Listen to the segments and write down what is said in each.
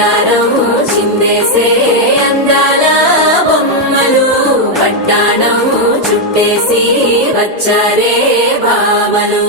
వయ్యారం చిందేసే అందాల బొమ్మలు పట్టాణం చుట్టేసి వచ్చారే భావలు.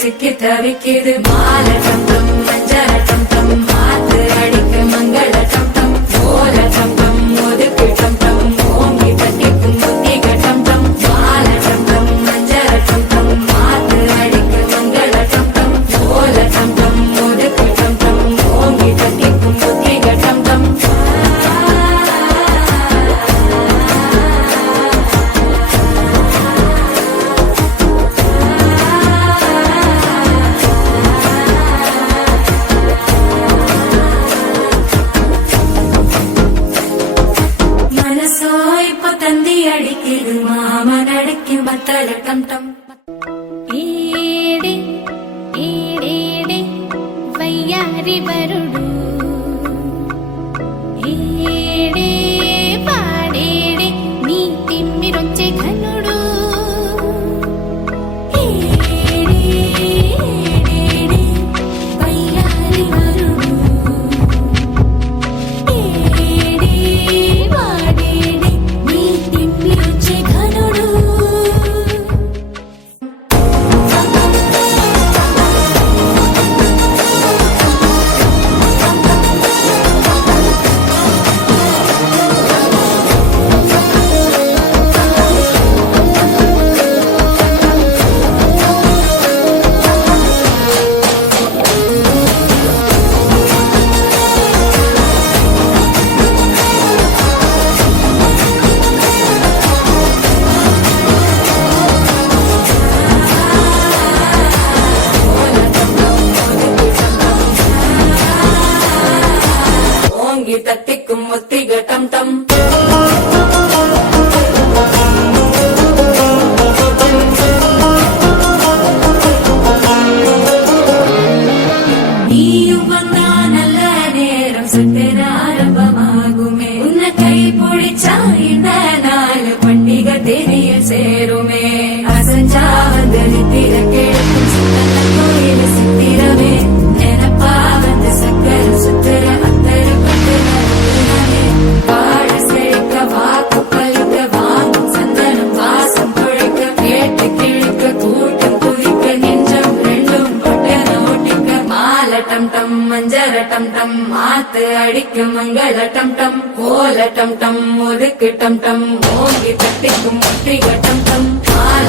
சிக்கி தவிக்கிது மால டம் டம் மஞ்சள டம் டம் மாத்து அடிக்க மங்கள டம் டம் ஓல டம் டம் ஒதுக்கு டம் டம் ஓங்கி தட்டிக்கும் புத்திக டம் டம் மால டம் டம் மஞ்சள டம் டம் மாத்து அடிக்க மங்கள டம் டம் ஓல டம் டம் ஒதுக்கு டம் டம் ஓங்கி தட்டிக்கும் புத்திக டம் டம். అడికిదు మామన్ అడికి మత్తల టం టం ఏడే ఏడేడే వయ్యారి వరుడు ఏడే పాడేడే నీ తిమ్మిరొచ్చే ఘనుడు ఏడే ఏడేడే వయ్యారి వరుడు ఏడే పాడేడే నీ తిమ్మిరొచ్చే ఘనుడు. தட்டிக்கும் ஒத்திக டம் டம் நீயும் வந்தா நல்ல நேரம் சட்டென ஆரம்பமாகுமே உன்னை கை பிடிச்சா இந்த நாள் பண்டிகை தெரிய சேருமே அசஞ்சா வந்து நித்திர கேட்கும் சித்தன கோயில சித்திரமே நினப்பா வந்து சக்கர சுத்திர அத்தர மஞ்சள டம் டம் மாத்து அடிக்க மங்கள டம் டம் கோல டம் டம் ஒதுக்கு டம் டம் ஓங்கி தட்டிக்கும் முற்றிக டம் டம் மால